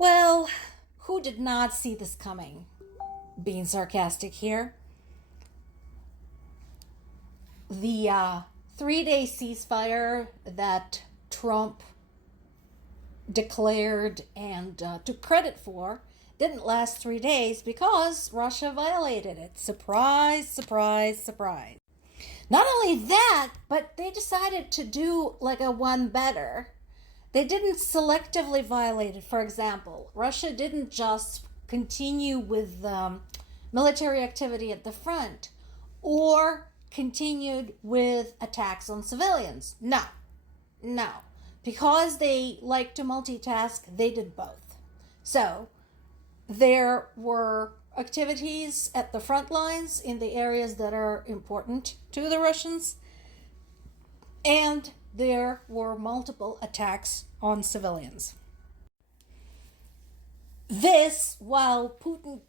Well, who did not see this coming? Being sarcastic here. The 3-day ceasefire that Trump declared and took credit for didn't last 3 days because Russia violated it. Surprise, surprise, surprise. Not only that, but they decided to do like a one better. They didn't selectively violate it. For example, Russia didn't just continue with military activity at the front or continued with attacks on civilians. No. Because they like to multitask, they did both. So there were activities at the front lines in the areas that are important to the Russians, and there were multiple attacks on civilians. This, while Putin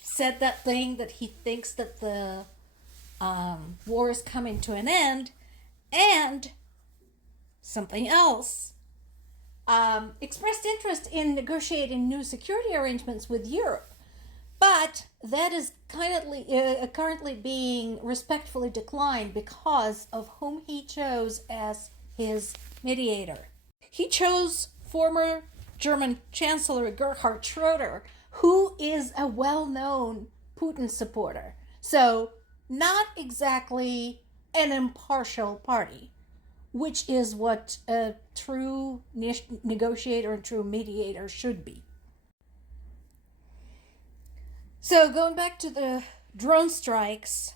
said that thing that he thinks that the war is coming to an end, and something else, expressed interest in negotiating new security arrangements with Europe. But that is currently being respectfully declined because of whom he chose as his mediator. He chose former German Chancellor Gerhard Schroeder, who is a well-known Putin supporter. So not exactly an impartial party, which is what a true negotiator and true mediator should be. So going back to the drone strikes,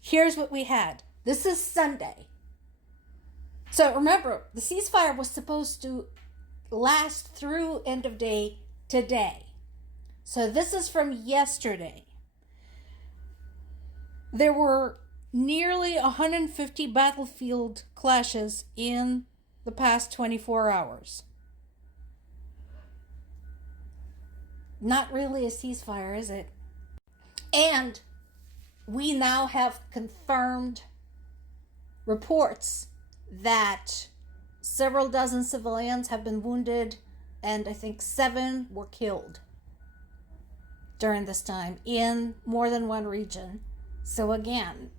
here's what we had. This is Sunday. So remember, the ceasefire was supposed to last through end of day today. So this is from yesterday. There were nearly 150 battlefield clashes in the past 24 hours. Not really a ceasefire, is it? And we now have confirmed reports that several dozen civilians have been wounded, and I think 7 were killed during this time in more than one region. So again,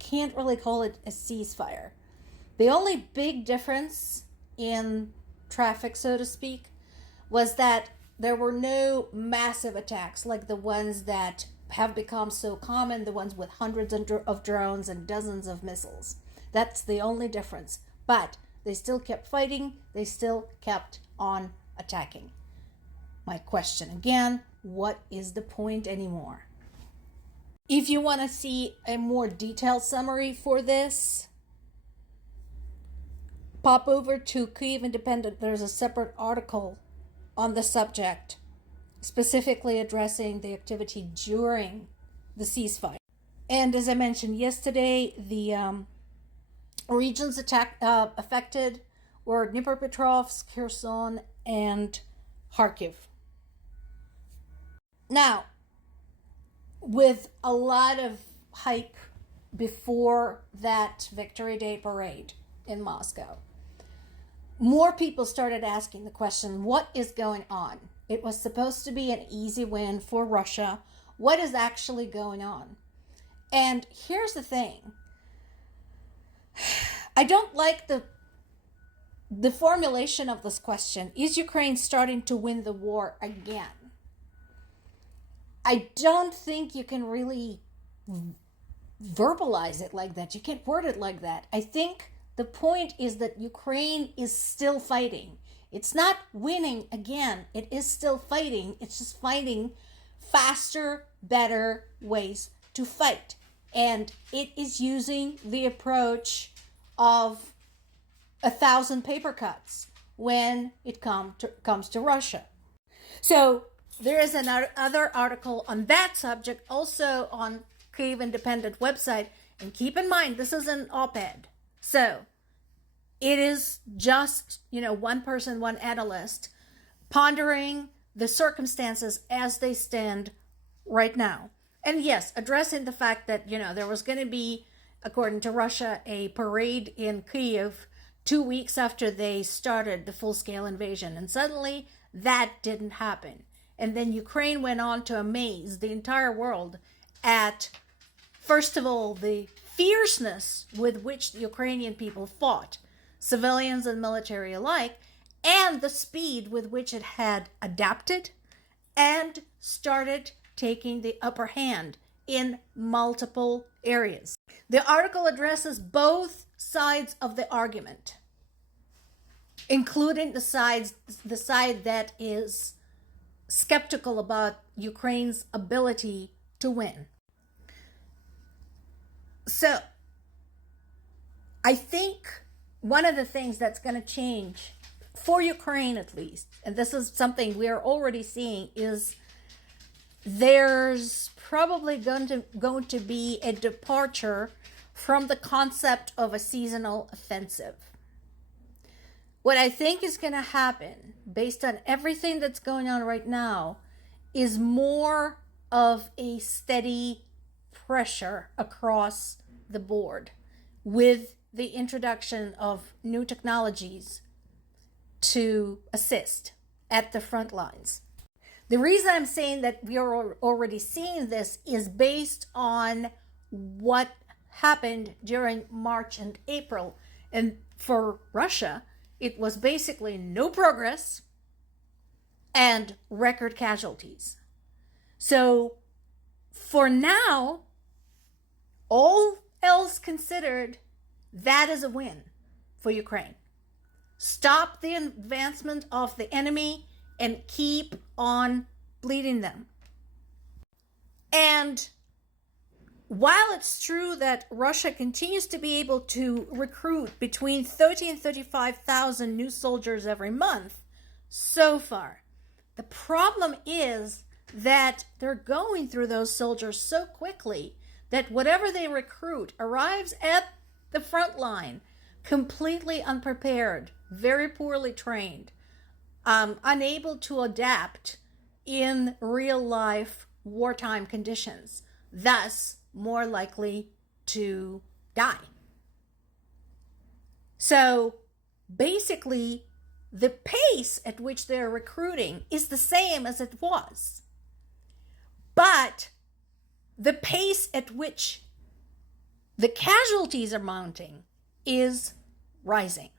can't really call it a ceasefire. The only big difference in traffic, so to speak, was that there were no massive attacks like the ones that have become so common, the ones with hundreds of drones and dozens of missiles. That's the only difference. But they still kept fighting. They still kept on attacking. My question again, what is the point anymore? If you want to see a more detailed summary for this, pop over to Kyiv Independent. There's a separate article on the subject, specifically addressing the activity during the ceasefire. And as I mentioned yesterday, the regions affected were Dnipropetrovsk, Kherson, and Kharkiv. Now, with a lot of hype before that Victory Day parade in Moscow, more people started asking the question, what is going on? It was supposed to be an easy win for Russia. What is actually going on? And here's the thing. I don't like the formulation of this question. Is Ukraine starting to win the war again? I don't think you can really verbalize it like that. You can't word it like that. I think the point is that Ukraine is still fighting. It's not winning again. It is still fighting. It's just finding faster, better ways to fight. And it is using the approach of 1,000 paper cuts when it comes to Russia. So there is another article on that subject also on Kyiv Independent website. And keep in mind, this is an op-ed. So it is just, one person, one analyst pondering the circumstances as they stand right now. And yes, addressing the fact that, there was going to be, according to Russia, a parade in Kyiv 2 weeks after they started the full-scale invasion. And suddenly that didn't happen. And then Ukraine went on to amaze the entire world at, first of all, the fierceness with which the Ukrainian people fought, civilians and military alike, and the speed with which it had adapted and started taking the upper hand in multiple areas. The article addresses both sides of the argument, including the side that is skeptical about Ukraine's ability to win. So, I think one of the things that's going to change, for Ukraine at least, and this is something we are already seeing, is there's probably going to be a departure from the concept of a seasonal offensive. What I think is going to happen, based on everything that's going on right now, is more of a steady pressure across the board with the introduction of new technologies to assist at the front lines. The reason I'm saying that we are already seeing this is based on what happened during March and April. And for Russia, it was basically no progress and record casualties. So for now, all else considered, that is a win for Ukraine. Stop the advancement of the enemy and keep on bleeding them. And while it's true that Russia continues to be able to recruit between 30 and 35,000 new soldiers every month so far, the problem is that they're going through those soldiers so quickly that whatever they recruit arrives at the front line completely unprepared, very poorly trained, unable to adapt in real life wartime conditions, thus more likely to die. So basically, the pace at which they're recruiting is the same as it was, but the pace at which the casualties are mounting is rising.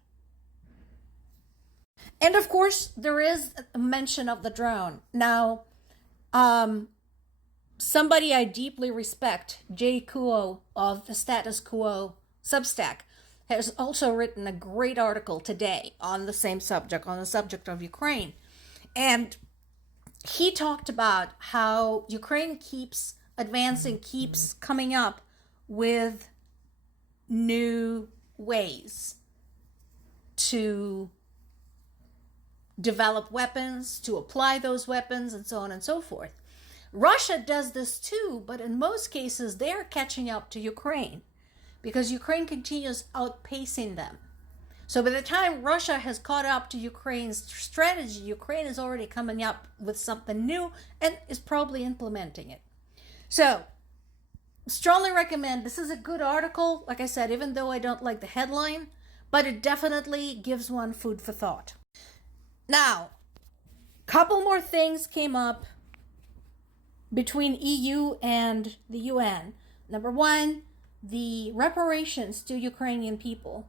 And of course, there is a mention of the drone. Now, somebody I deeply respect, Jay Kuo of the Status Quo Substack, has also written a great article today on the same subject, on the subject of Ukraine. And he talked about how Ukraine keeps advancing, keeps coming up with new ways to develop weapons, to apply those weapons, and so on and so forth. Russia does this too, but in most cases, they're catching up to Ukraine because Ukraine continues outpacing them. So by the time Russia has caught up to Ukraine's strategy, Ukraine is already coming up with something new and is probably implementing it. So, strongly recommend. This is a good article, like I said, even though I don't like the headline, but it definitely gives one food for thought. Now, couple more things came up between EU and the UN. Number one, the reparations to Ukrainian people.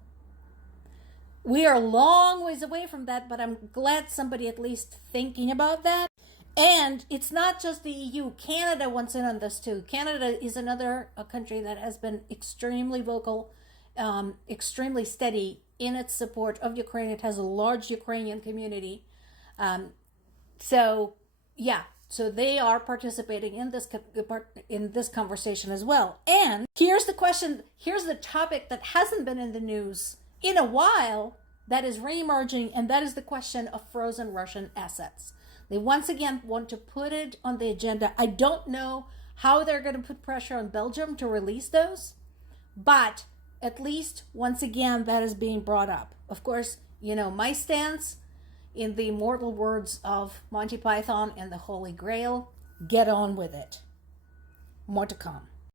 We are a long ways away from that, but I'm glad somebody at least thinking about that. And it's not just the EU. Canada wants in on this too. Canada is another country that has been extremely vocal, extremely steady in its support of Ukraine. It has a large Ukrainian community. So they are participating in this conversation as well. And here's the question, here's the topic that hasn't been in the news in a while that is re-emerging, and that is the question of frozen Russian assets. They once again want to put it on the agenda. I don't know how they're going to put pressure on Belgium to release those, but at least once again that is being brought up. Of course, you know my stance, in the immortal words of Monty Python and the Holy Grail, get on with it. More to come.